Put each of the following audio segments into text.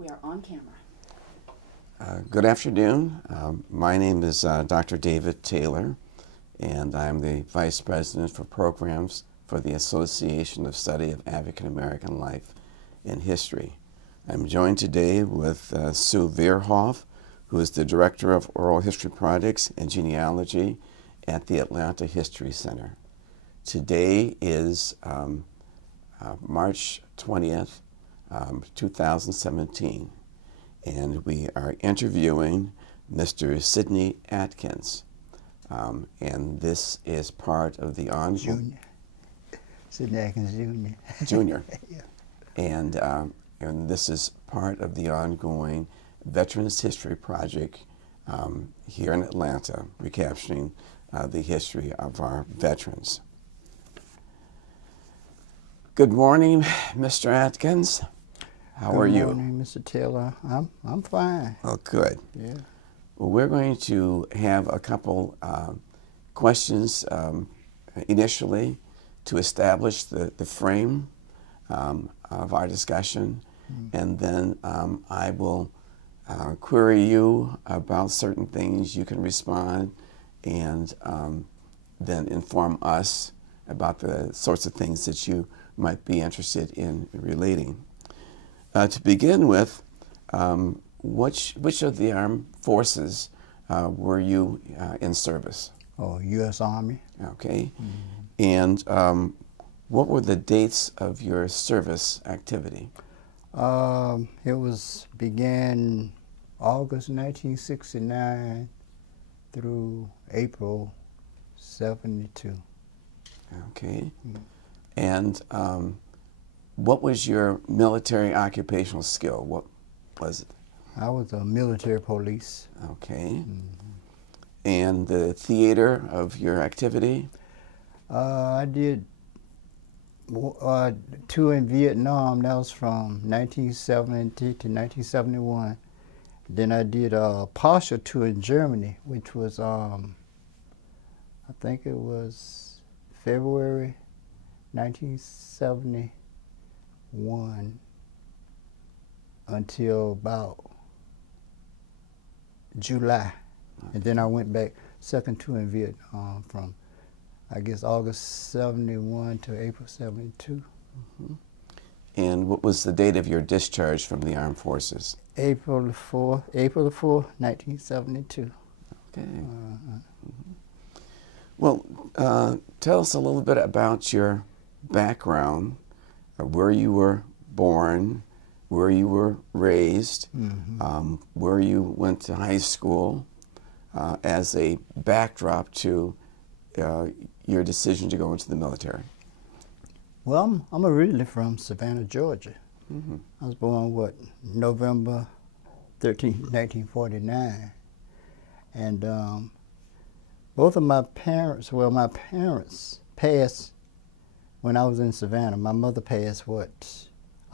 We are on camera. Good afternoon. My name is Dr. David Taylor, and I'm the Vice President for Programs for the Association of Study of African American Life and History. I'm joined today with Sue Veerhoff, who is the Director of Oral History Projects and Genealogy at the Atlanta History Center. Today is March 20th, 2017, and we are interviewing Mr. Sidney Adkins, and this is part of the ongoing... Sidney Adkins Jr. Jr. Yeah. And this is part of the ongoing Veterans History Project here in Atlanta, recapturing the history of our veterans. Good morning, Mr. Adkins. How are you? Good morning, Mr. Taylor. I'm fine. Oh, good. Yeah. Well, we're going to have a couple questions initially to establish the frame of our discussion, and then I will query you about certain things. You can respond, and then inform us about the sorts of things that you might be interested in relating. To begin with, which of the armed forces were you in service? Oh, U.S. Army. Okay. And what were the dates of your service activity? It began August 1969 through April 72. Okay. And what was your military occupational skill? What was it? I was a military police. Okay. And the theater of your activity? I did two in Vietnam. That was from 1970 to 1971. Then I did a partial tour in Germany, which was, I think it was February 1971 until about July. And then I went back, second tour in Vietnam from, I guess, August 71 to April 72. And what was the date of your discharge from the armed forces? April the 4th, 1972. Okay. Well, tell us a little bit about your background, where you were born, where you were raised, where you went to high school, as a backdrop to your decision to go into the military. Well, I'm originally from Savannah, Georgia. I was born, November 13th, 1949. And both of my parents, my parents passed when I was in Savannah. My mother passed,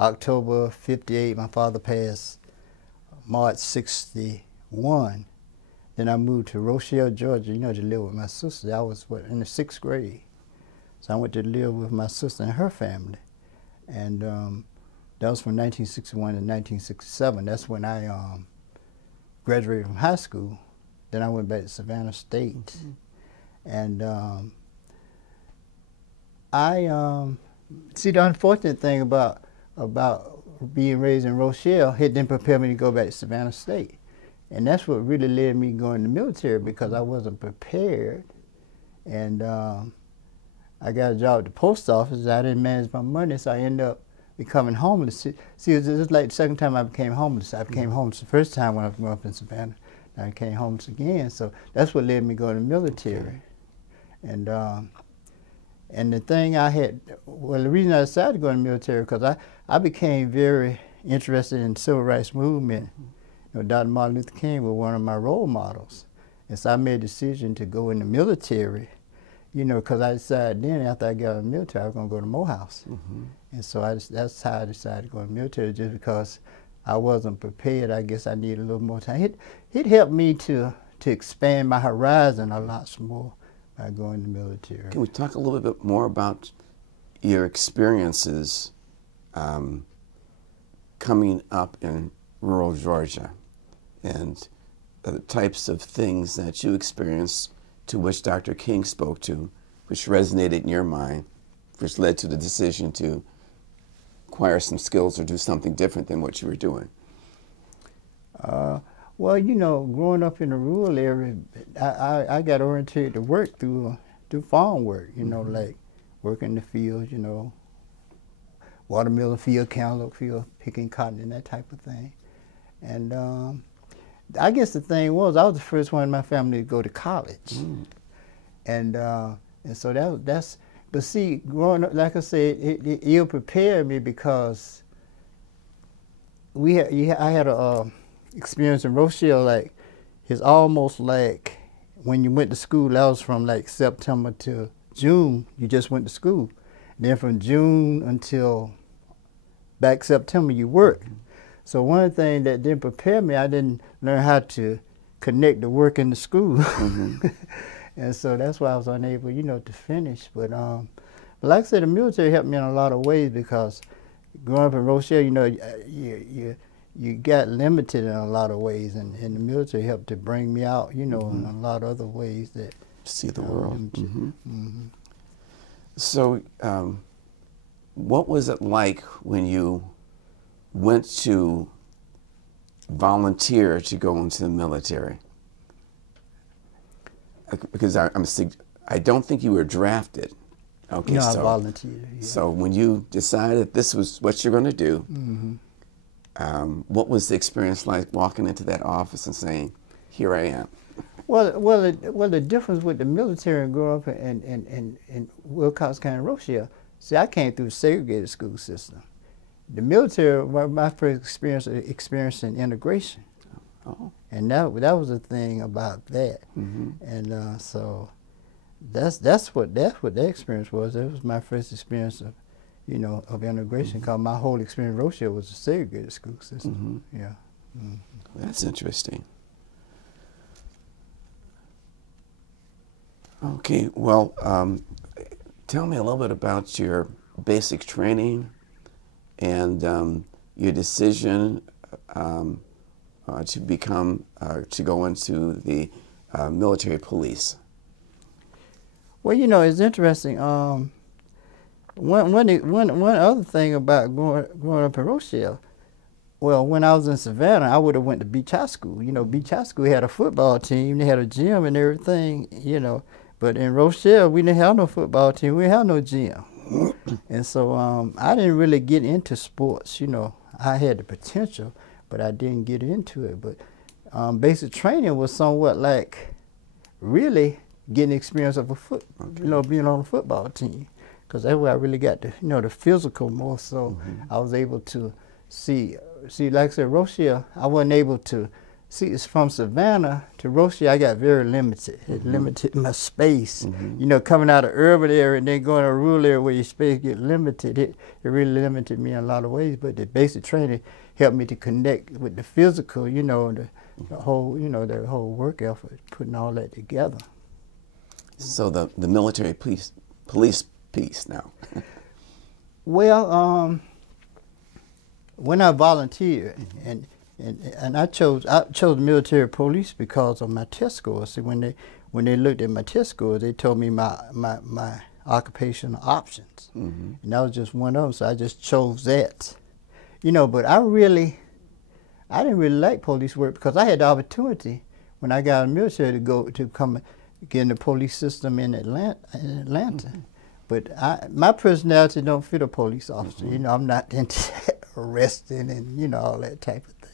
October 58. My father passed March 61. Then I moved to Rochelle, Georgia, to live with my sister. I was, in the 6th grade. So I went to live with my sister and her family. And that was from 1961 to 1967. That's when I graduated from high school. Then I went back to Savannah State. And see, the unfortunate thing about being raised in Rochelle, it didn't prepare me to go back to Savannah State. And that's what really led me going to the military, because I wasn't prepared. And I got a job at the post office. I didn't manage my money, so I ended up becoming homeless. See, it was just like the second time I became homeless. I became homeless the first time when I grew up in Savannah. I became homeless again. So that's what led me going to the military. And the thing I had, the reason I decided to go in the military, because I became very interested in the civil rights movement. Dr. Martin Luther King was one of my role models. And so I made a decision to go in the military, because I decided then, after I got out of the military, I was going to go to Morehouse. And so that's how I decided to go in the military, just because I wasn't prepared. I guess I needed a little more time. It helped me to expand my horizon a lot more by going to the military. Can we talk a little bit more about your experiences coming up in rural Georgia and the types of things that you experienced to which Dr. King spoke to, which resonated in your mind, which led to the decision to acquire some skills or do something different than what you were doing? Well, you know, growing up in a rural area, I got oriented to work through farm work, you know, like working in the fields, you know, watermelon field, cantaloupe field, picking cotton and that type of thing. And I guess the thing was, I was the first one in my family to go to college. And so that's, but see, growing up, like I said, it prepared me because I had a experience in Rochelle, like, it's almost like when you went to school, that was from like September to June, you just went to school. Then from June until back September, you worked. So one thing that didn't prepare me, I didn't learn how to connect the work and the school. And so that's why I was unable, you know, to finish. But like I said, the military helped me in a lot of ways because growing up in Rochelle, you know, you got limited in a lot of ways, and the military helped to bring me out, you know, in a lot of other ways that see the world. So, what was it like when you went to volunteer to go into the military? Because I don't think you were drafted. Okay, no, so I volunteered. Yeah. So when you decided this was what you're going to do, what was the experience like walking into that office and saying, "Here I am"? Well, the difference with the military and growing up in Wilcox County, Rochelle, see, I came through a segregated school system. The military, my first experience in integration. Oh. And that was the thing about that. And so that's what that experience was. That was my first experience of, you know, of integration, because my whole experience in Rochelle was a segregated school system. Yeah. That's interesting. Okay, well, tell me a little bit about your basic training and your decision to become, to go into the military police. Well, you know, it's interesting. One other thing about growing up in Rochelle, well, when I was in Savannah, I would have went to Beach High School. You know, Beach High School had a football team, they had a gym and everything, you know. But in Rochelle, we didn't have no football team, we didn't have no gym. And so I didn't really get into sports, you know. I had the potential, but I didn't get into it. But basic training was somewhat like really getting experience of you know, being on a football team, because that's where I really got the, you know, the physical more so. I was able to see, like I said, Rochelle, I wasn't able to see. It's from Savannah to Rochelle, I got very limited. It limited my space. You know, coming out of urban area and then going to a rural area where your space get limited, it really limited me in a lot of ways. But the basic training helped me to connect with the physical, you know, the whole, you know, the whole work effort, putting all that together. So the military police piece now. Well, when I volunteered, and I chose the military police because of my test scores. See, when they looked at my test scores, they told me my occupational options, and that was just one of them. So I just chose that, you know. But I didn't really like police work because I had the opportunity when I got in the military to come get in the police system in Atlanta. But my personality don't fit a police officer. You know, I'm not into arresting and, you know, all that type of thing.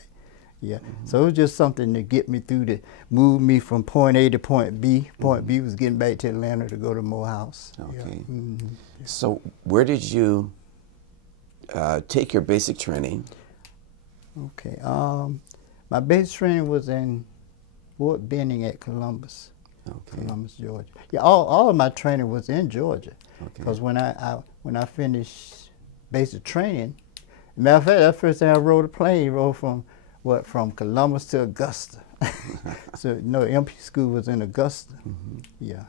Yeah. So it was just something to get me through, to move me from point A to point B. Point B was getting back to Atlanta to go to Morehouse. Okay. Yeah. So where did you take your basic training? Okay. My basic training was in Fort Benning at Columbus. Okay. Columbus, Georgia. Yeah, all of my training was in Georgia. Because when I finished basic training, matter of fact, that first time I rode a plane, from Columbus to Augusta. So no, MP school was in Augusta. Yeah,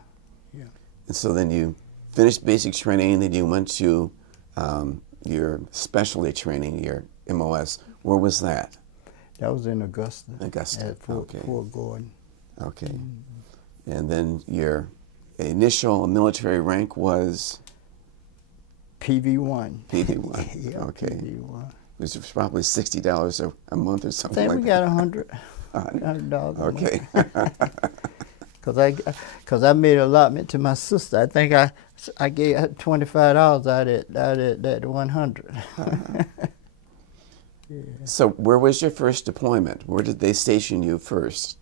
yeah. And so then you finished basic training, then you went to your specialty training, your MOS. Where was that? That was in Augusta. Augusta. At Fort Gordon. Okay. Mm-hmm. And then your initial military rank was? PV1. PV1. Yeah, okay. PV1. Which was probably $60 a month or something like that. I think we got $100 a okay. month. Cause I made an allotment to my sister. I think I gave her $25 out of that 100. Yeah. So where was your first deployment? Where did they station you first?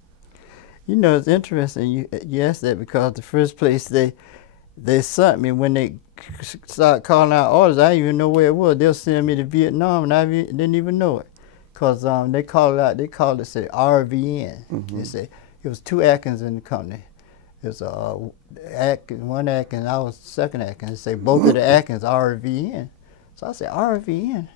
You know, it's interesting you asked that, because the first place they sent me, when they start calling out orders, I didn't even know where it was. They'll send me to Vietnam, and I didn't even know it, because they called it out. They called it, say, RVN. Mm-hmm. They say it was 2 Atkins in the company. It was one Atkins, I was second Atkins. They say both of the Atkins RVN. So I said, RVN.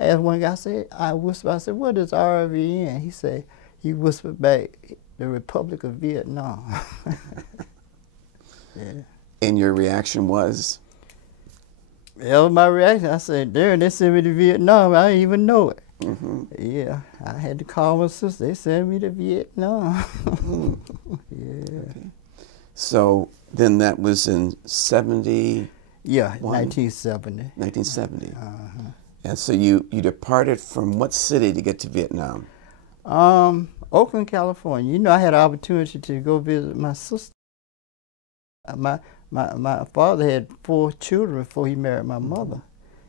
I asked one guy, I said, what is RVN? He whispered back, the Republic of Vietnam. Yeah. And your reaction was? That was my reaction. I said, they sent me to Vietnam. I didn't even know it. Mm-hmm. Yeah, I had to call my sister. They sent me to Vietnam. Mm-hmm. Yeah. Okay. So then that was in 70? Yeah, 1970. 1970. Uh-huh. And so you departed from what city to get to Vietnam? Oakland, California. You know, I had an opportunity to go visit my sister. My father had 4 children before he married my mother,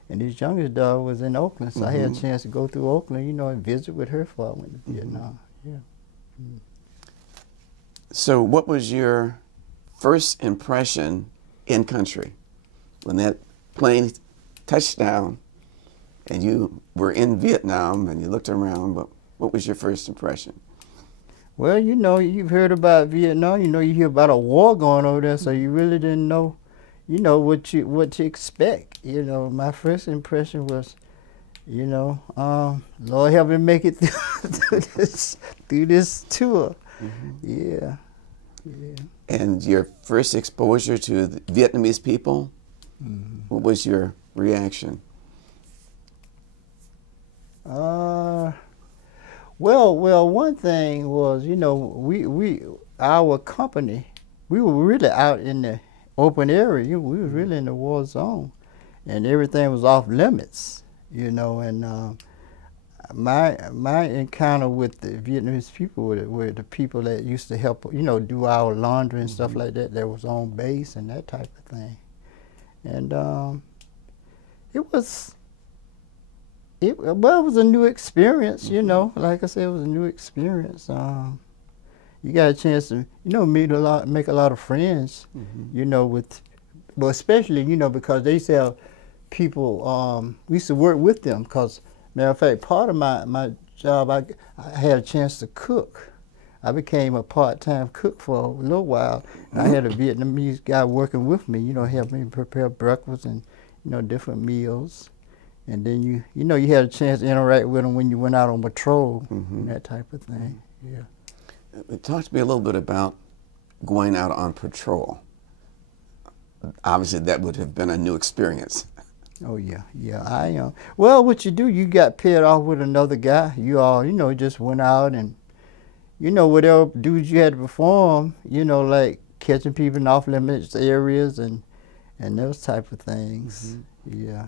and his youngest daughter was in Oakland, so I had a chance to go through Oakland, you know, and visit with her before I went to Vietnam. Yeah. Mm. So what was your first impression in country when that plane touched down and you were in Vietnam and you looked around? But what was your first impression? Well, you know, you've heard about Vietnam. You know, you hear about a war going over there, so you really didn't know, you know, what to expect. You know, my first impression was, you know, Lord help me make it through this tour. Mm-hmm. Yeah, yeah. And your first exposure to the Vietnamese people, what was your reaction? Well, one thing was, you know, our company, we were really out in the open area. We were really in the war zone, and everything was off limits, you know. And my encounter with the Vietnamese people were the people that used to help, you know, do our laundry and stuff like that. That was on base and that type of thing. And it was a new experience, you know. Like I said, it was a new experience. You got a chance to, you know, make a lot of friends, you know, but especially, you know, because they used to have people, we used to work with them, because, matter of fact, part of my job, I had a chance to cook. I became a part-time cook for a little while. And I had a Vietnamese guy working with me, you know, help me prepare breakfast and, you know, different meals. And then you know, you had a chance to interact with them when you went out on patrol and that type of thing. Yeah. Talk to me a little bit about going out on patrol. Obviously, that would have been a new experience. Oh yeah, yeah. Well, what you do, you got paired off with another guy. You all, you know, just went out and, you know, whatever duties you had to perform, you know, like catching people in off-limits areas and those type of things. Yeah.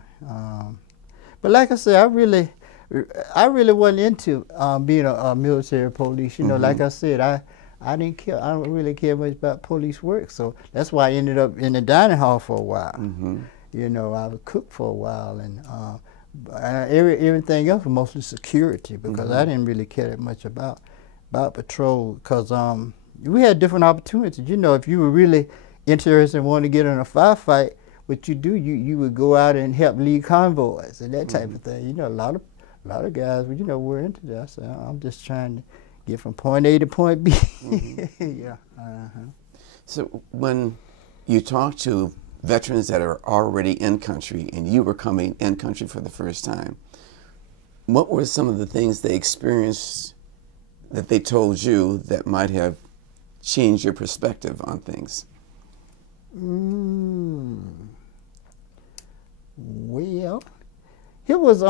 But like I said, I really wasn't into being a military police. You know, like I said, I didn't care. I don't really care much about police work. So that's why I ended up in the dining hall for a while. You know, I was cook for a while, and everything else was mostly security, because I didn't really care that much about patrol, because we had different opportunities. You know, if you were really interested and wanted to get in a firefight, what you do, you would go out and help lead convoys and that type of thing. You know, a lot of guys, you know, were into that. So I'm just trying to get from point A to point B. Yeah. So when you talk to veterans that are already in country and you were coming in country for the first time, what were some of the things they experienced that they told you that might have changed your perspective on things? Well, It was,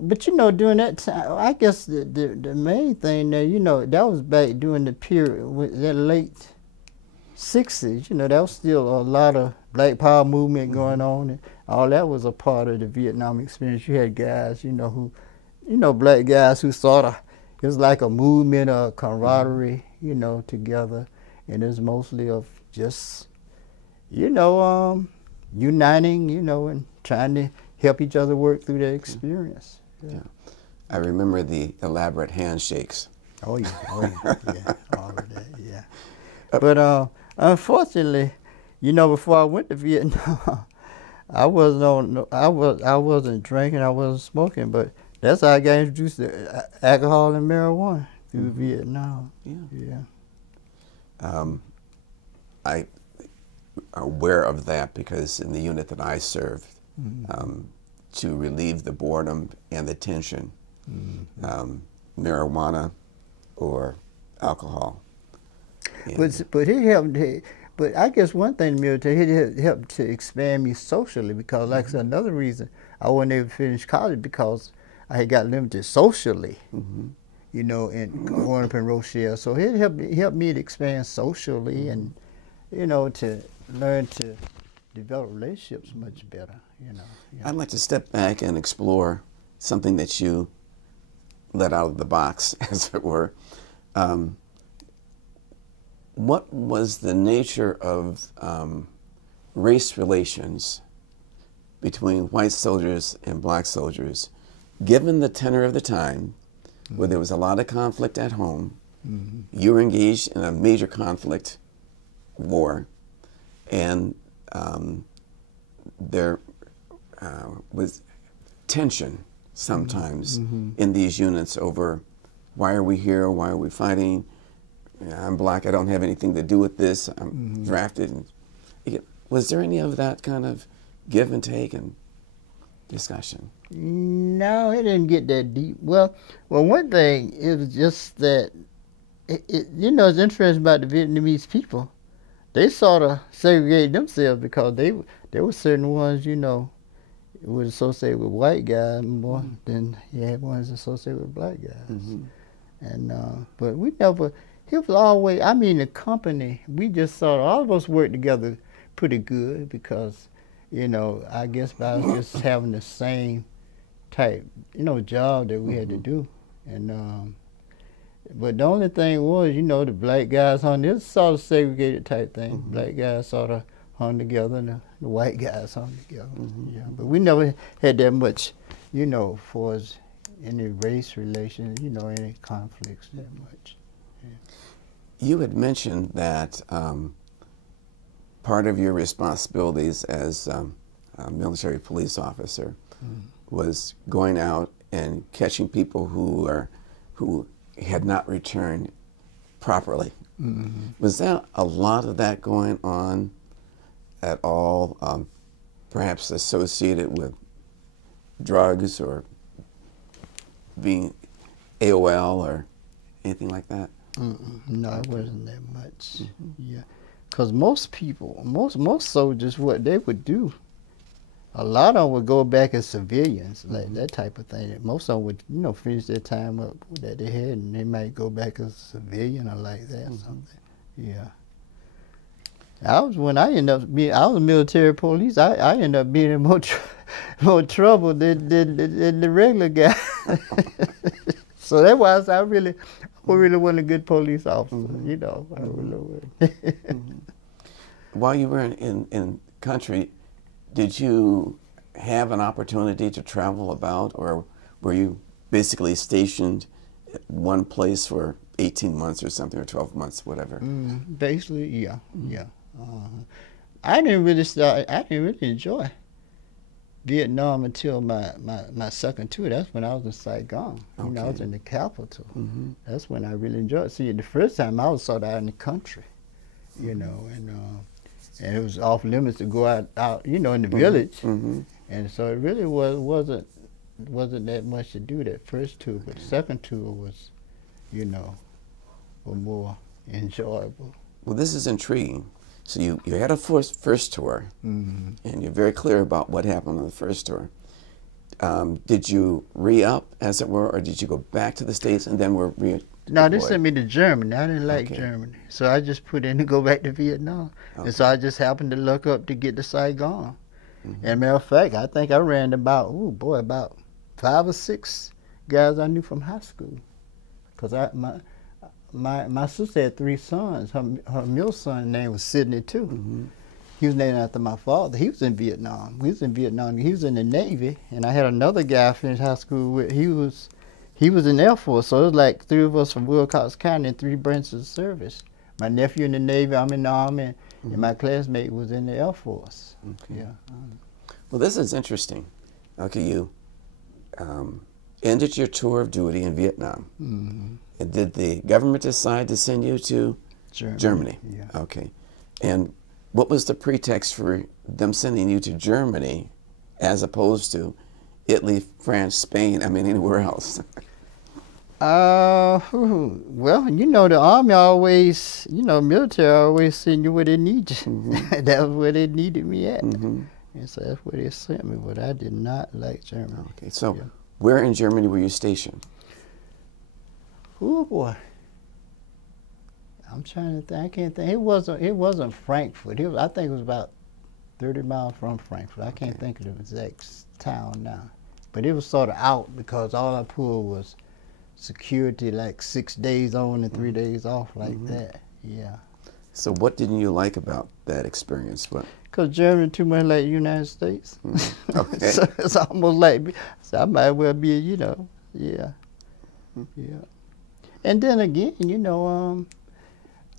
but you know, during that time, I guess the main thing there, you know, that was back during the period, with that late 60s, you know, that was still a lot of Black Power movement going on, and all that was a part of the Vietnam experience. You had guys, you know, who, you know, black guys who sort of, it was like a movement of camaraderie, you know, together, and it's mostly of just, you know, uniting, you know, and trying to help each other work through that experience. Yeah. I remember the elaborate handshakes. Oh yeah, yeah, all of that, yeah. But unfortunately, you know, before I went to Vietnam, I wasn't drinking, I wasn't smoking, but that's how I got introduced to alcohol and marijuana through Vietnam. Yeah. I'm aware of that because in the unit that I served, to relieve the boredom and the tension, marijuana or alcohol. But it helped. But I guess one thing in the military, it helped to expand me socially, because, like I said, another reason I wasn't able to finish college because I had got limited socially, you know, and growing up in Rochelle. So it helped me to expand socially and, you know, to learn to develop relationships much better, you know. I'd like to step back and explore something that you let out of the box, as it were. What was the nature of race relations between white soldiers and black soldiers, given the tenor of the time, where there was a lot of conflict at home? You were engaged in a major conflict, war, and there was tension sometimes in these units over, why are we here, why are we fighting? I'm black, I don't have anything to do with this, I'm drafted. And was there any of that kind of give and take and discussion? No, it didn't get that deep. Well, one thing, it was just that, you know, it's interesting about the Vietnamese people. They sort of segregated themselves because there were certain ones, you know, would associate with white guys more than you had ones associated with black guys. And but we never. It was always, I mean, the company, we just sort of, all of us worked together pretty good because, you know, I guess by us just having the same type, you know, job that we had to do. And but the only thing was, you know, the black guys hung, this sort of segregated type thing. Black guys sort of hung together and the white guys hung together. Yeah, but we never had that much, you know, for as any race relations, you know, any conflicts that much. You had mentioned that part of your responsibilities as a military police officer was going out and catching people who had not returned properly. Was there a lot of that going on at all, perhaps associated with drugs or being AOL or anything like that? No, it wasn't that much. Yeah, because most people, most soldiers, what they would do, a lot of them would go back as civilians, like that type of thing. Most of them would, you know, finish their time up that they had, and they might go back as a civilian or like that, something. Yeah. When I ended up being, I was a military police. I ended up being in more trouble than the regular guy. So that's why I really wasn't a good police officer, you know. I really wasn't. While you were in country, did you have an opportunity to travel about, or were you basically stationed at one place for 18 months or something, or 12 months, whatever? Basically, yeah. I didn't really enjoy Vietnam until my second tour. That's when I was in Saigon. Okay. You know, I was in the capital. That's when I really enjoyed it. See, the first time I was sort of out in the country, you know, and it was off limits to go out, you know, in the village. And so it really wasn't that much to do that first tour, but the second tour was, you know, more enjoyable. Well, this is intriguing. So you had a first tour, and you're very clear about what happened on the first tour. did you re-up, as it were, or did you go back to the States and then were re-deployed? No, they sent me to Germany. I didn't like Okay. Germany. So I just put in to go back to Vietnam. Okay. And so I just happened to look up to get to Saigon. Mm-hmm. And matter of fact, I think I ran about, about 5 or 6 guys I knew from high school. Because my sister had 3 sons. Her middle son's name was Sidney, too. Mm-hmm. He was named after my father. He was in Vietnam. He was in Vietnam. He was in the Navy. And I had another guy I finished high school with. He was in the Air Force. So it was like 3 of us from Wilcox County in 3 branches of service. My nephew in the Navy, I'm in the Army, and my classmate was in the Air Force. Okay. Yeah. Well, this is interesting. Okay, you ended your tour of duty in Vietnam. Mm-hmm. And did the government decide to send you to Germany? Yeah. Okay. And what was the pretext for them sending you to Germany as opposed to Italy, France, Spain, anywhere else? Well, the Army always, military always send you where they need you. Mm-hmm. That was where they needed me at. Mm-hmm. And so that's where they sent me, but I did not like Germany. Okay, so where in Germany were you stationed? Oh boy, I'm trying to think. I can't think. It wasn't Frankfurt. I think it was about 30 miles from Frankfurt. I can't think of the exact town now, but it was sort of out because all I pulled was security, like 6 days on and 3 days off, like that. Yeah. So what didn't you like about that experience? What? Because Germany too much like the United States. Okay. So it's almost like, so I might as well be, yeah. Yeah. And then again,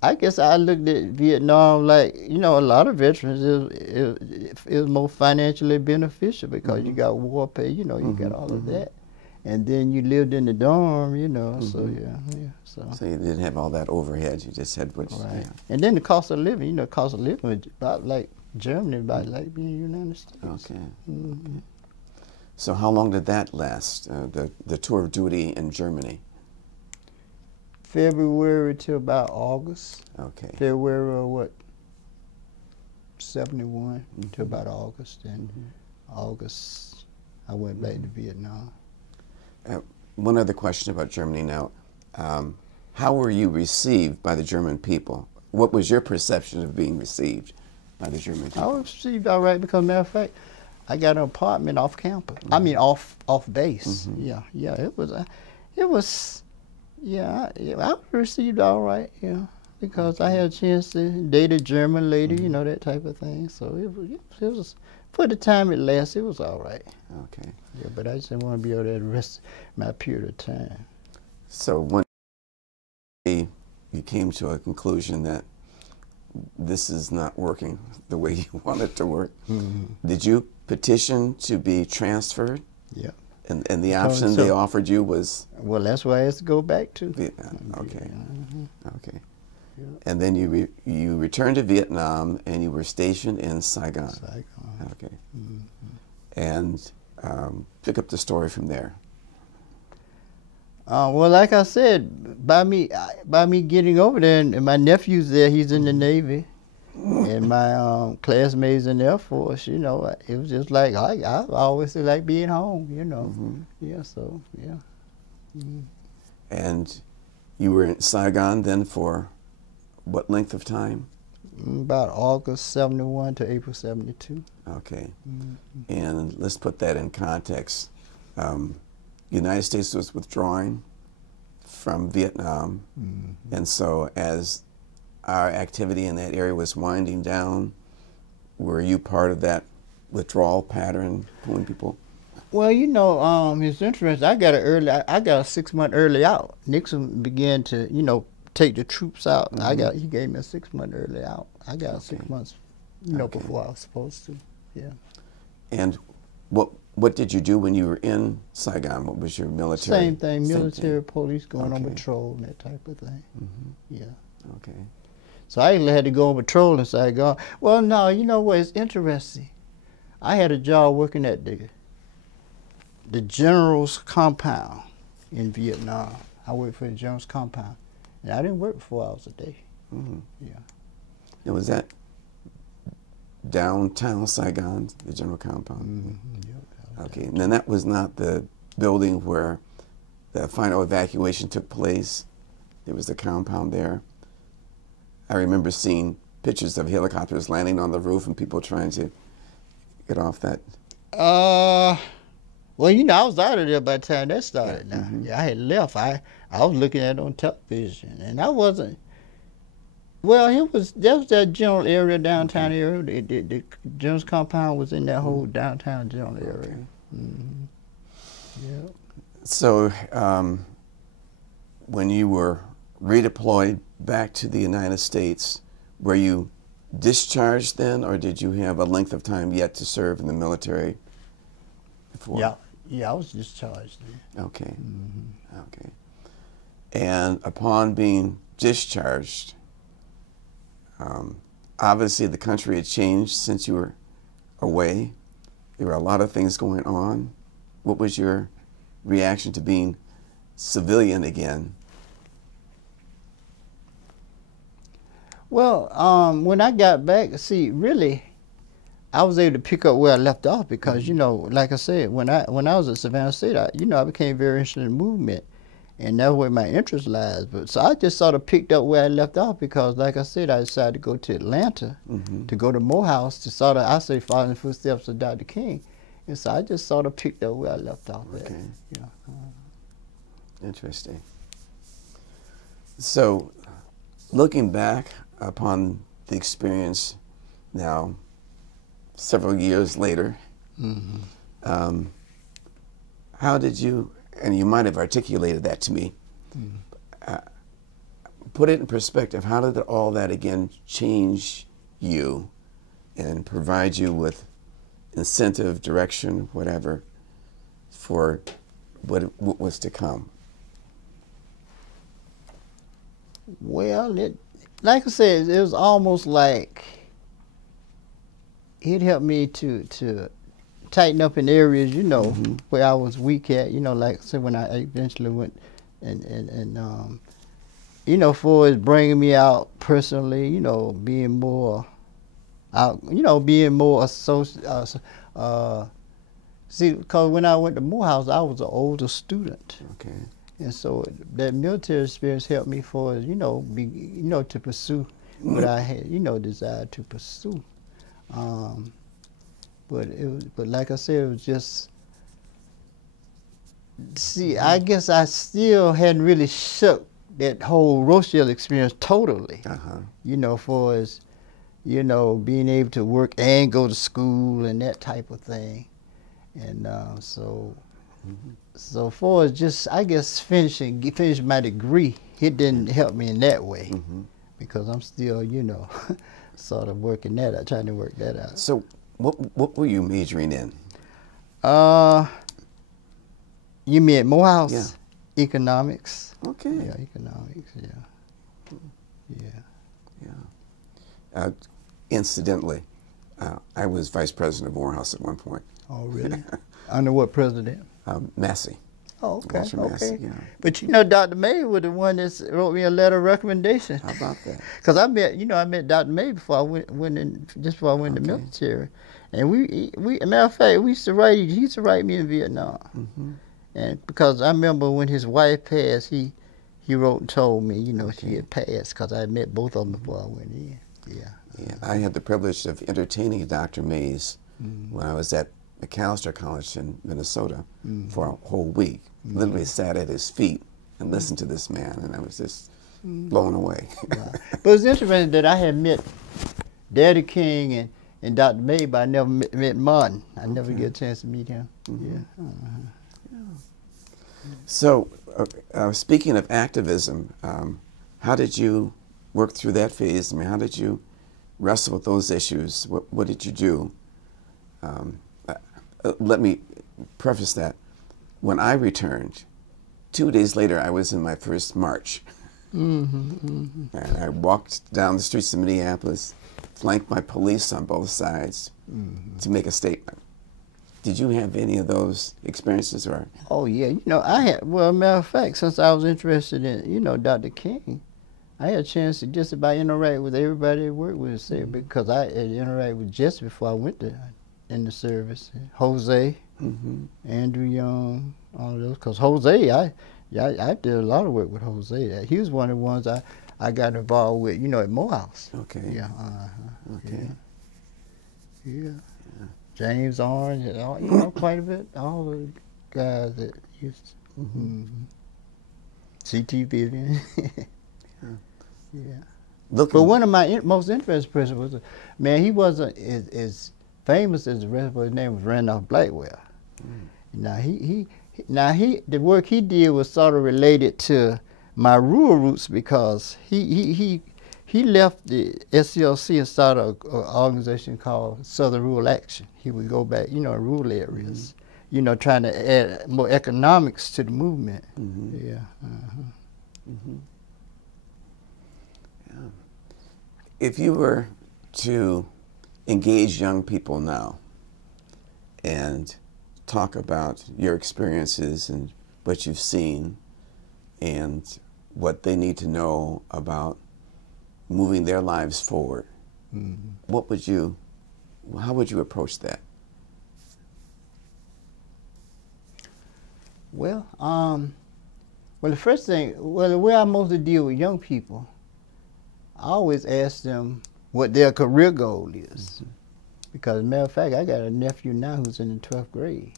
I guess I looked at Vietnam like, a lot of veterans, it was more financially beneficial because you got war pay, you got all of that. And then you lived in the dorm, so yeah. So you didn't have all that overhead, you just had what Right. And then the cost of living, cost of living was about like Germany, about like being United States. Okay. Mm-hmm. So how long did that last, the tour of duty in Germany? February to about August. Okay. February of 71 to about August. And August, I went back to Vietnam. One other question about Germany now. How were you received by the German people? What was your perception of being received by the German people? I was received all right because, matter of fact, I got an apartment off campus. I mean, off base. Yeah. It was, I was received all right. Yeah, because I had a chance to date a German lady, that type of thing. So it was for the time it lasted, it was all right. Okay. Yeah, but I just didn't want to be over there the rest of my period of time. So one day you came to a conclusion that this is not working the way you want it to work. Did you petition to be transferred? Yeah. And the option they offered you was? Well, that's why I had to go back to. Vietnam. Okay. Okay. Yeah. And then you returned to Vietnam and you were stationed in Saigon. Okay. And pick up the story from there. Well, like I said, by me getting over there, and my nephew's there, he's in the Navy, and my classmates in the Air Force, it was just like, I always like being home, Yeah, so, yeah. And you were in Saigon then for what length of time? About August 71 to April 72. Okay. And let's put that in context. The United States was withdrawing from Vietnam, and so as our activity in that area was winding down, were you part of that withdrawal pattern, pulling people? Well, it's interesting. I got a 6-month early out. Nixon began to, take the troops out. He gave me a 6-month early out. I got 6 months, before I was supposed to. Yeah. And what did you do when you were in Saigon? What was your military? Same thing, military, police, going on patrol and that type of thing. Yeah. Okay. So I actually had to go on patrol in Saigon. Well, no, you know what? It's interesting. I had a job working at the general's compound in Vietnam. I worked for the general's compound, and I didn't work 4 hours a day. Yeah. And was that downtown Saigon, the general compound? Yep. Okay, and then that was not the building where the final evacuation took place. There was a compound there. I remember seeing pictures of helicopters landing on the roof and people trying to get off that. Well, you know, I was out of there by the time that started. Yeah. Now, Mm-hmm. yeah, I had left. I was looking at it on television, and I wasn't. Well, that was that general area, downtown area. The Jones compound was in that whole downtown general area. Okay. Mm-hmm. Yeah. So, when you were redeployed back to the United States, were you discharged then, or did you have a length of time yet to serve in the military before? Yeah, I was discharged then. Okay. Mm-hmm. Okay. And upon being discharged, obviously the country had changed since you were away. There were a lot of things going on. What was your reaction to being civilian again? Well, when I got back, see, really, I was able to pick up where I left off because, you know, like I said, when I was at Savannah State, I became very interested in movement, and that's where my interest lies. But so I just sort of picked up where I left off because, like I said, I decided to go to Atlanta, to go to Morehouse to sort of, I say, follow in the footsteps of Dr. King. And so I just sort of picked up where I left off at. Okay. Yeah. Interesting. So, looking back upon the experience now, several years later, how did you, and you might have articulated that to me, put it in perspective, how did all that again change you and provide you with incentive, direction, whatever, for what was to come? Well, like I said, it was almost like it helped me to tighten up in areas, you know, where I was weak at. You know, like I said, when I eventually went and you know, for as bringing me out personally, you know, being more out, you know, being more associated. See, because when I went to Morehouse, I was an older student. Okay. And so that military experience helped me for, you know, to pursue what I had, you know, desired to pursue. But like I said, it was just, see, I guess I still hadn't really shook that whole Rochelle experience totally. You know, for as, you know, being able to work and go to school and that type of thing. And so far as just, I guess, finishing my degree, it didn't help me in that way because I'm still, you know, sort of working that out, trying to work that out. So what were you majoring in? You mean at Morehouse? Yeah. Economics. Okay. Yeah, economics, yeah. Yeah. Incidentally, I was vice president of Morehouse at one point. Oh, really? Under what president? Massey. Oh, okay, Walter Massey, okay. yeah. But you know, Dr. May was the one that wrote me a letter of recommendation. How about that? Because I met Dr. May before I went in, just before I went in the military, and we as a matter of fact, he used to write me in Vietnam, and because I remember when his wife passed, he wrote and told me, you know, she had passed because I had met both of them before I went in. Yeah. Yeah, I had the privilege of entertaining Dr. Mays when I was at McAllister College in Minnesota for a whole week. Literally sat at his feet and listened to this man, and I was just blown away. Wow. But it's interesting that I had met Daddy King and Dr. May, but I never met Martin. I never get a chance to meet him. Yeah. So, speaking of activism, how did you work through that phase? I mean, how did you wrestle with those issues? What did you do? Let me preface that. When I returned, 2 days later, I was in my first march. And I walked down the streets of Minneapolis, flanked by police on both sides to make a statement. Did you have any of those experiences? Or? Oh, yeah. You know, I had, well, matter of fact, since I was interested in, you know, Dr. King, I had a chance to just about interact with everybody I worked with, because I had interacted with Jesse before I went in the service. Jose, Andrew Young, all of those. Because Jose, I did a lot of work with Jose. He was one of the ones I got involved with, at Morehouse. Okay. Yeah. Okay. Yeah. James Orange, quite a bit. All the guys that used to. C.T. Vivian. Yeah. But one of my most interesting persons was, he wasn't as famous as the rest, but his name was Randolph Blackwell. Now the work he did was sort of related to my rural roots, because he left the SCLC and started an organization called Southern Rural Action. He would go back, rural areas, trying to add more economics to the movement. Yeah. Yeah. If you were to engage young people now and talk about your experiences and what you've seen and what they need to know about moving their lives forward, how would you approach that? Well, the first thing, the way I mostly deal with young people, I always ask them what their career goal is. Because, as a matter of fact, I got a nephew now who's in the 12th grade.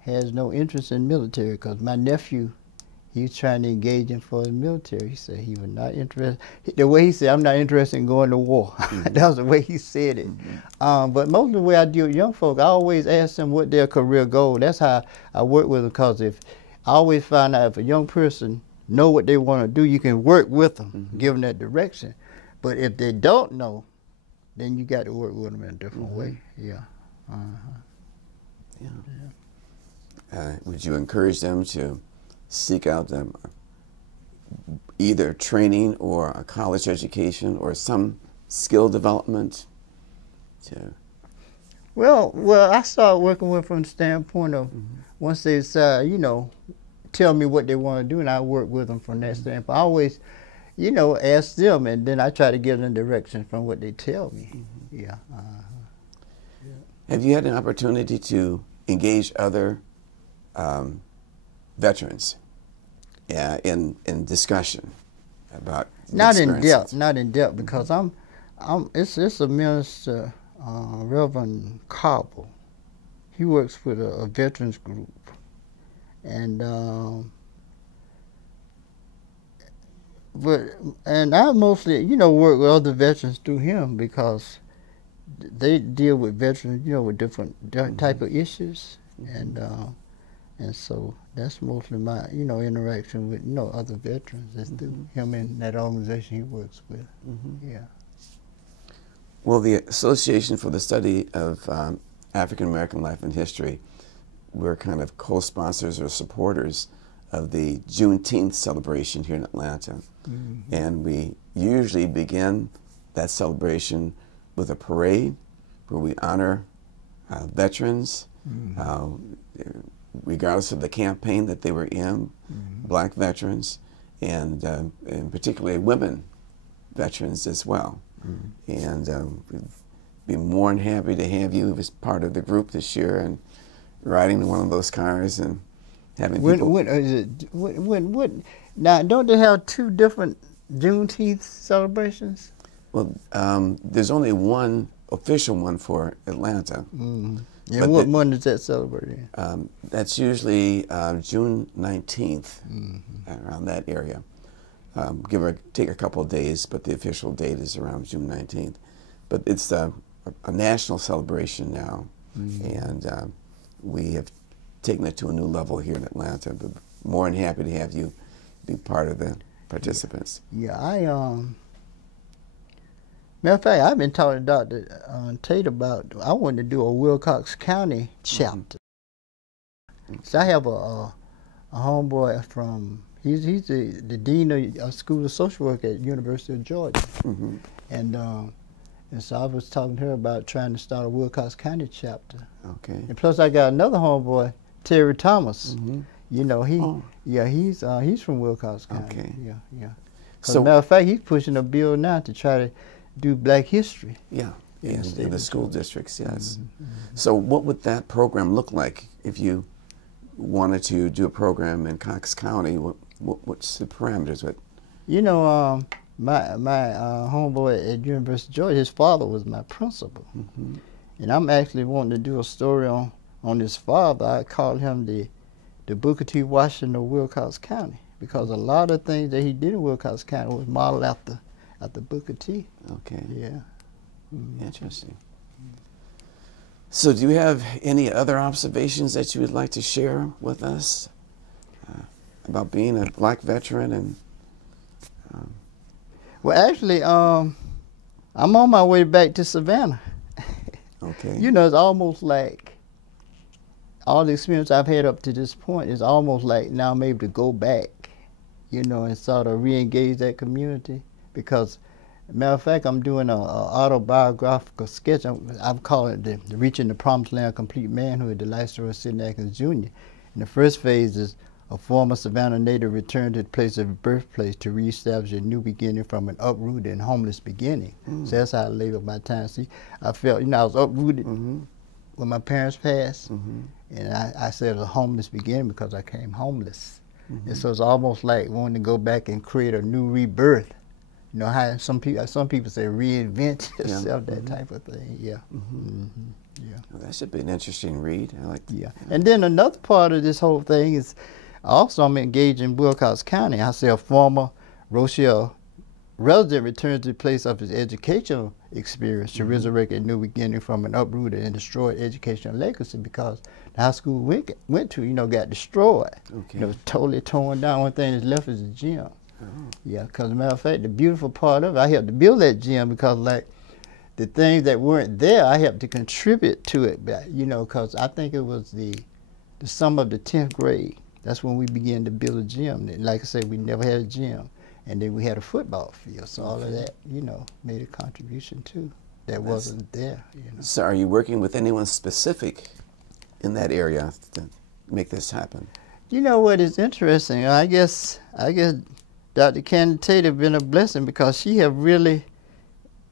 Has no interest in military, because my nephew, he's trying to engage him for the military. He said he was not interested. The way he said, I'm not interested in going to war. That was the way he said it. But most of the way I deal with young folk, I always ask them what their career goal. That's how I work with them, because I always find out if a young person know what they want to do, you can work with them, give them that direction. But if they don't know, then you got to work with them in a different way. Yeah. Would you encourage them to seek out them either training or a college education or some skill development? Well, I started working with them from the standpoint of once they decide, tell me what they want to do, and I work with them from that standpoint. I always, ask them, and then I try to give them direction from what they tell me. Yeah. Have you had an opportunity to engage other veterans in discussion about not in depth, because it's a minister, Reverend Cobble. He works with a veterans group, and I mostly work with other veterans through him, because they deal with veterans with different type of issues, and so that's mostly my interaction with other veterans. That's through him and that organization he works with. Yeah. Well, the Association for the Study of African American Life and History, we're kind of co-sponsors or supporters of the Juneteenth celebration here in Atlanta. And we usually begin that celebration with a parade where we honor veterans, regardless of the campaign that they were in, black veterans, and particularly women veterans as well. And we'd be more than happy to have you as part of the group this year and riding in one of those cars and having people. Now, don't they have two different Juneteenth celebrations? Well, there's only one official one for Atlanta. Yeah, what month is that celebrated? That's usually June 19th, around that area. Give or take a couple of days, but the official date is around June 19th. But it's a national celebration now, and we have taken it to a new level here in Atlanta. But more than happy to have you be part of the participants. Yeah, matter of fact, I've been talking to Dr. Tate about, I wanted to do a Wilcox County chapter. So I have a homeboy from, he's the dean of School of Social Work at University of Georgia. And so I was talking to her about trying to start a Wilcox County chapter. Okay. And plus I got another homeboy, Terry Thomas. He's from Wilcox County. Okay. Yeah. So, matter of fact, he's pushing a bill now to try to do Black history. Yeah. in the school districts, yes. So what would that program look like if you wanted to do a program in Cox County? What's the parameters of it? You know, my homeboy at University of Georgia, his father was my principal. And I'm actually wanting to do a story on his father. I call him the Booker T. Washington of Wilcox County, because a lot of things that he did in Wilcox County was modeled after Booker T. Okay. Yeah. Interesting. So do you have any other observations that you would like to share with us about being a black veteran? And Well, actually, I'm on my way back to Savannah. okay. You know, it's almost like all the experience I've had up to this point is almost like now I'm able to go back, you know, and sort of re-engage that community. Because, matter of fact, I'm doing an autobiographical sketch. I'm calling it the Reaching the Promised Land Complete Manhood, the life story of Sidney Adkins Jr. And the first phase is a former Savannah native returned to the place of his birthplace to reestablish a new beginning from an uprooted and homeless beginning. So that's how I labeled my time. See, I felt, you know, I was uprooted when my parents passed, and I said it was a homeless beginning because I came homeless. And so it's almost like wanting to go back and create a new rebirth. You know how some people say reinvent yourself, that type of thing. Yeah. Yeah. Well, that should be an interesting read. I like that. Yeah. And then another part of this whole thing is also I'm engaged in Wilcox County. I say a former Rochelle resident returns to the place of his educational experience to resurrect a new beginning from an uprooted and destroyed educational legacy, because the high school went to, you know, got destroyed. Okay. You know, totally torn down. One thing that's left is the gym. Yeah, because as a matter of fact, the beautiful part of it, I helped to build that gym because, like, the things that weren't there, I helped to contribute to it. But, you know, because I think it was the summer of the 10th grade. That's when we began to build a gym. And like I said, we never had a gym. And then we had a football field. So all of that, you know, made a contribution too. That wasn't there. You know. So are you working with anyone specific in that area to make this happen? You know what is interesting? I guess Dr. Candy Tate have been a blessing, because she have really,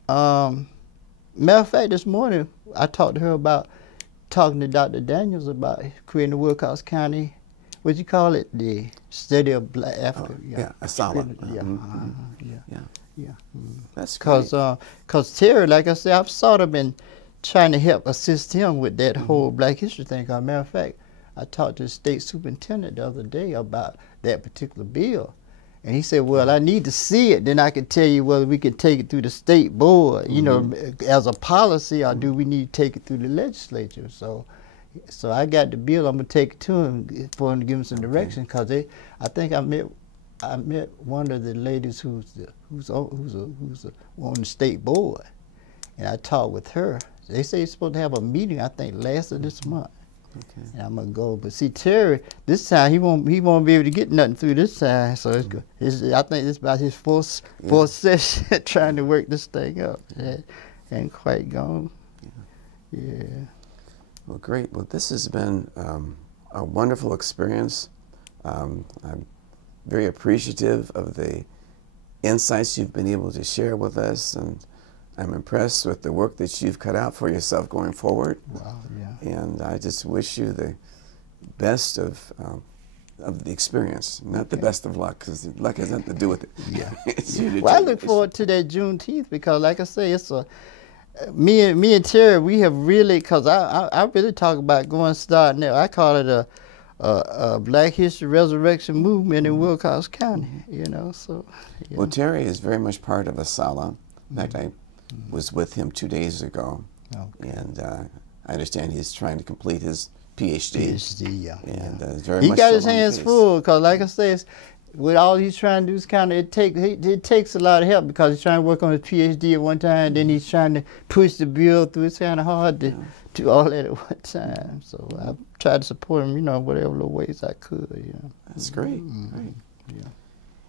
matter of fact, this morning I talked to her about talking to Dr. Daniels about creating the Wilcox County, what you call it, the study of Black Africa. Asala. Yeah. That's great. Because Terry, like I said, I've sort of been trying to help assist him with that whole Black history thing. As a matter of fact, I talked to the state superintendent the other day about that particular bill. And he said, well, I need to see it, then I can tell you whether we can take it through the state board, you know, as a policy, or do we need to take it through the legislature. So I got the bill. I'm gonna take it to him for him to give him some direction, because I think I met one of the ladies who's on the state board, and I talked with her. They say it's supposed to have a meeting, I think, last of this month. Okay. And I'm gonna go, but see, Terry, this time he won't be able to get nothing through this time. So it's good. I think it's about his fourth session trying to work this thing up. Ain't quite gone. Yeah. Well, great. Well, this has been a wonderful experience. I'm very appreciative of the insights you've been able to share with us, and I'm impressed with the work that you've cut out for yourself going forward. Wow, yeah. And I just wish you the best of the experience, not the best of luck, because luck has nothing to do with it. Yeah. Well, I look forward to that Juneteenth, because, like I say, it's me and Terry, we have really, because I really talk about going start now. I call it a Black History Resurrection Movement in Wilcox County, you know. So. Yeah. Well, Terry is very much part of Asala. In fact, I was with him 2 days ago, and I understand he's trying to complete his PhD. Yeah. And very he much got his hands full, because, like I say, with all he's trying to do is kind of, it takes a lot of help, because he's trying to work on his PhD at one time, and then he's trying to push the bill through. It's kind of hard to do all that at one time. So I tried to support him, you know, whatever little ways I could. You know. That's great. Great. Yeah.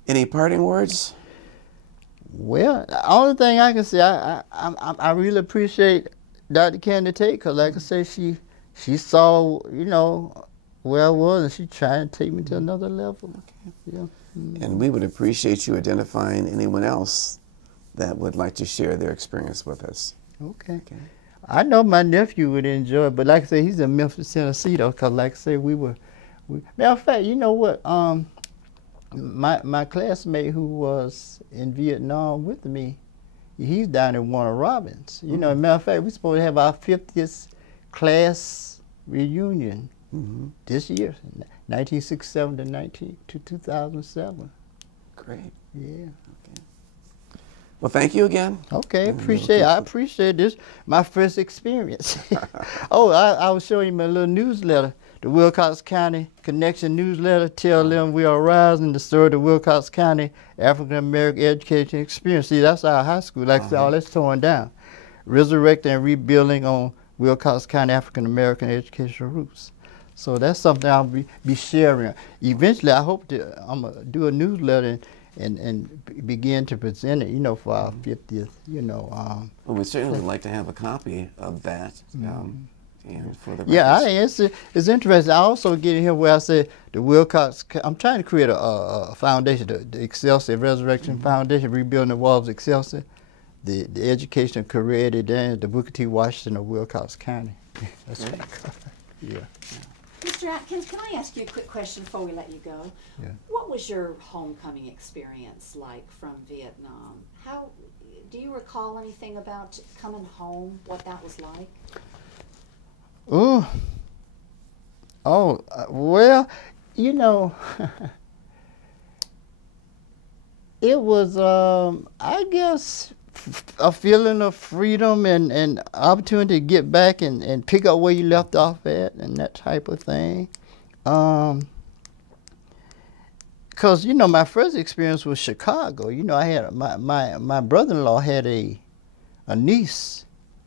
Any parting words? Well, the only thing I can say, I really appreciate Dr. Candy Tate, because, like I say, she saw, you know, where I was, and she trying to take me to another level. Okay. Yeah. And we would appreciate you identifying anyone else that would like to share their experience with us. Okay. Okay. I know my nephew would enjoy it, but like I say, he's in Memphis, Tennessee, though, because like I say, matter of fact, you know what? My classmate who was in Vietnam with me, he's down in Warner Robins. You know, matter of fact, we're supposed to have our 50th class reunion this year, 1967 to 2007. Great. Yeah. Okay. Well, thank you again. Okay, I appreciate this. My first experience. Oh, I was showing him a little newsletter, the Wilcox County Connection newsletter. Tell them we are rising, the story of the Wilcox County African American Education Experience. See, that's our high school. Like I said, all that's torn down. Resurrecting and rebuilding on Wilcox County African American educational roots. So that's something I'll be sharing. Eventually, I hope I'm going to do a newsletter and begin to present it, you know, for our 50th, you know. Well, we'd certainly like to have a copy of that. And for the yeah, records. it's interesting. I also get in here where I say the Wilcox, I'm trying to create a foundation, the Excelsior Resurrection Foundation, Rebuilding the Walls of Excelsior, the educational career editor, the Booker T. Washington of Wilcox County. That's what I call it. Yeah. Mr. Atkins, can I ask you a quick question before we let you go? Yeah. What was your homecoming experience like from Vietnam? How do you recall anything about coming home, what that was like? Well, you know, it was, I guess, a feeling of freedom and opportunity to get back and pick up where you left off at and that type of thing. Because, you know, my first experience was Chicago. You know, I had my brother-in-law had a niece.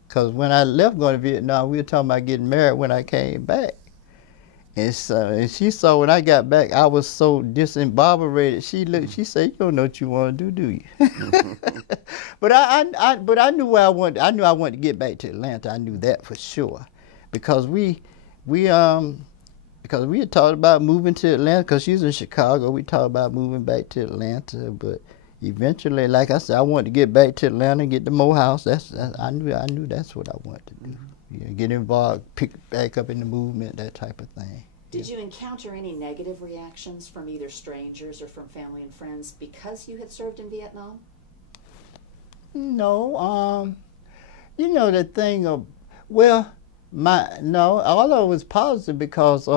Because when I left going to Vietnam, we were talking about getting married when I came back. And she saw when I got back, I was so disemboberated. She said, "You don't know what you want to do you?" But I knew where I wanted. I knew I wanted to get back to Atlanta. I knew that for sure, because we had talked about moving to Atlanta. Because she's in Chicago, we talked about moving back to Atlanta, but eventually, like I said, I wanted to get back to Atlanta and get to Morehouse. I knew that's what I wanted to do. Yeah, get involved, pick back up in the movement, that type of thing. Did you encounter any negative reactions from either strangers or from family and friends because you had served in Vietnam? No, you know the thing of, well, all of it was positive because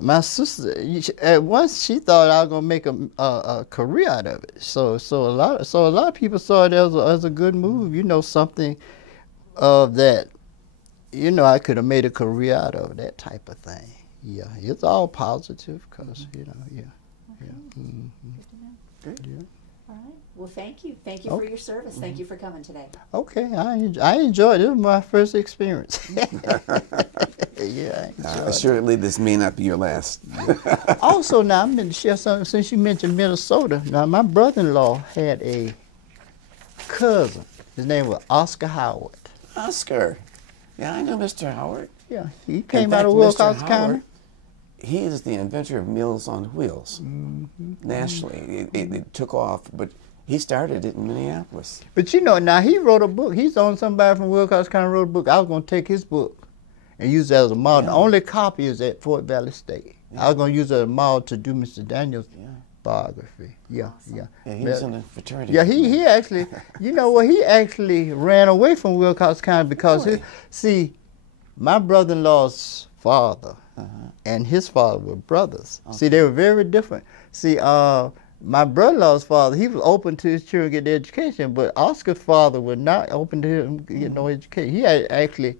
my sister, at once she thought I was gonna make a career out of it. So a lot of people saw it as a good move. You know, something of that. You know, I could have made a career out of that type of thing. Yeah, it's all positive because you know, yeah. Good to know. Great. Yeah. All right. Well, thank you. Thank you for your service. Thank you for coming today. Okay, I enjoyed it. It was my first experience. Yeah, Assuredly, this may not be your last. Also, now I'm going to share something since you mentioned Minnesota. Now, my brother-in-law had a cousin. His name was Oscar Howard. Oscar. Yeah, I know Mr. Howard. Yeah, he came out of Wilcox County. He is the inventor of Meals on Wheels. Nationally, it took off, but he started it in Minneapolis. But you know, now he wrote a book. He's on somebody from Wilcox County wrote a book. I was going to take his book and use it as a model. The only copy is at Fort Valley State. I was going to use it as a model to do Mr. Daniels' biography. Yeah, awesome. Yeah, he was in a fraternity. Yeah, he actually, you know what, he actually ran away from Wilcox County because, see, my brother-in-law's father and his father were brothers. Okay. See, they were very different. See, my brother-in-law's father, he was open to his children get their education, but Oscar's father was not open to him get no education. He had actually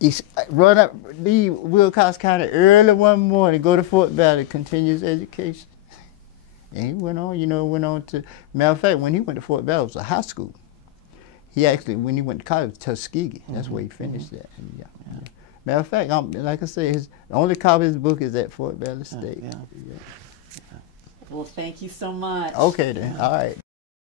leave Wilcox County early one morning, go to Fort Valley, continue his education. And he went on, to, matter of fact, when he went to Fort Valley, it was a high school. He actually, when he went to college, Tuskegee, that's where he finished that. And matter of fact, like I say, the only copy of his book is at Fort Valley State. Well, thank you so much. Okay then, all right.